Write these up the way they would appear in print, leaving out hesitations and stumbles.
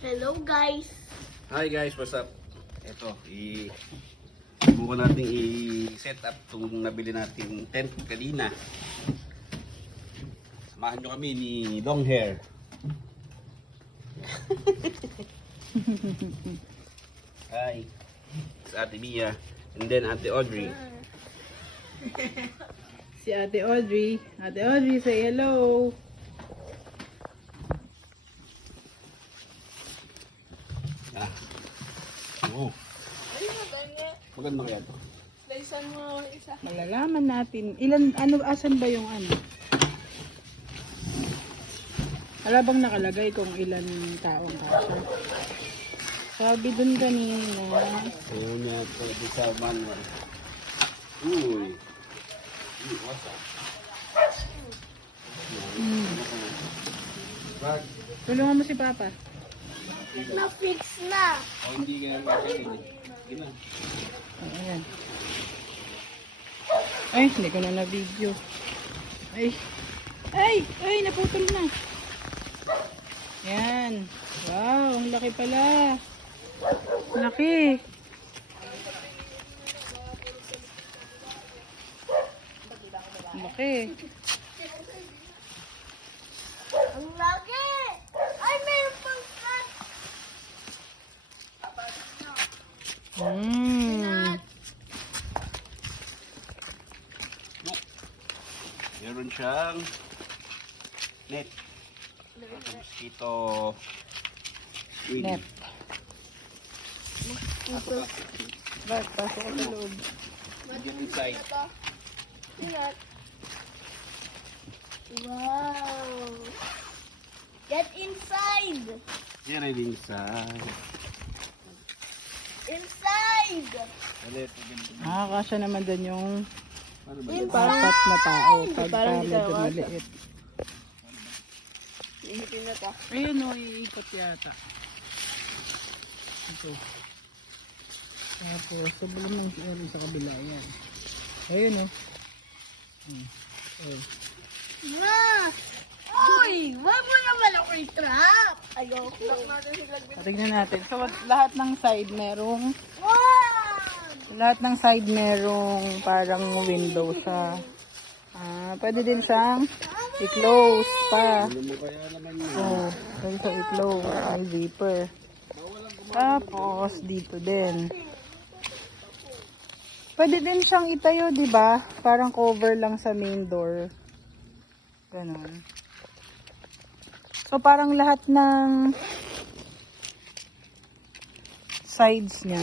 Hello guys! Hi guys, what's up? Ito, subukan natin i-set up itong nabili nating tent kanina. Samahan nyo kami ni Long Hair. Hi, it's Ate Mia and then Ate Audrey. Si Ate Audrey. Ate Audrey, say hello. Ah. Oh, Ay, maganda. maganda kaya ito. Slicean mo isa. Malalaman natin. Asan ba yung ano? Wala bang nakalagay kung ilan taong kasya? Sabi dun kanina. Oo niya, pwede sa manual. Uy. Uy, what's up? Bag. Tulungan mo si Papa. Na-fix na! Oh, hindi ka makakalimutan. Sige na. Ayan. Ay, hindi ko na na-video. Ay, naputol na. Yan. Wow, ang laki pala. Laki. Ang laki. Ang laki! Ay, mayroon pang cut! Look. Meron siyang net. Mosquito screen. Net. Bak, pasok ka sa loob. Get inside. Sinat. Wow! Get inside! Get it inside. Inside! Dali, paganda. Nakakasya naman dun yung Ano ba? papat na tao pagka Parang hindi medyo tayo kasya. maliit. Ihipin na to. Ayun o, iikot yata. Ito. Tapos, sabulong ng siya sa kabila. Yan. Ayun o. Oh. Ma! Uy! Wag mo naman ako i-trap! Ayoko. Lock natin si Glagby. Tingnan natin. So, lahat ng side merong parang window sa pwede din siyang i-close pa. Ano mo kaya naman yun? Oh, pwede siya i-close. May zipper. Tapos, dito din. Pwede din siyang itayo, di ba? Parang cover lang sa main door. Ganon. So, parang lahat ng sides niya.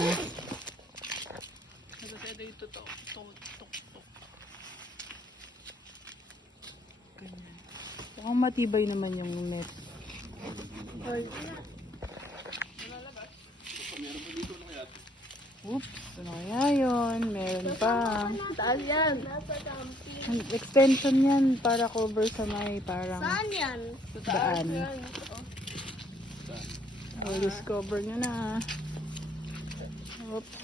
Mukhang matibay naman yung net. Oops, ano kaya yun? Meron pa. Taas yan. Nasa dumping. Ang extension yan para cover sa may parang Saan yan? daan. Yan. Discover nyo na. Oops.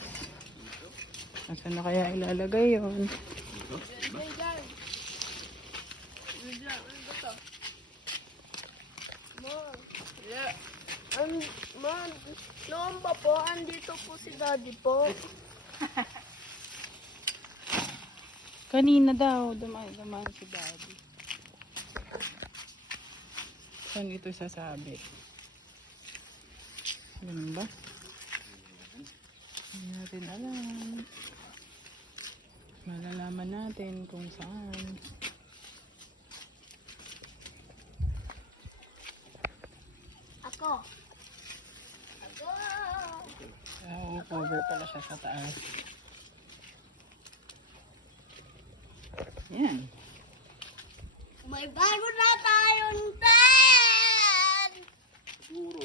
Nasaan na kaya ilalagay yun? Bigay dyan. Bigyan. Ano ba to? Mom. Yeah. Mom. Noon pa po, andito po si Daddy po. Kanina daw, dumaan si Daddy. Saan ito sasabi? Ganun ba? Hindi natin alam. Malalaman natin kung saan. Ako. Cover pala siya sa taas. Yan. May bago na tayong tent! Puro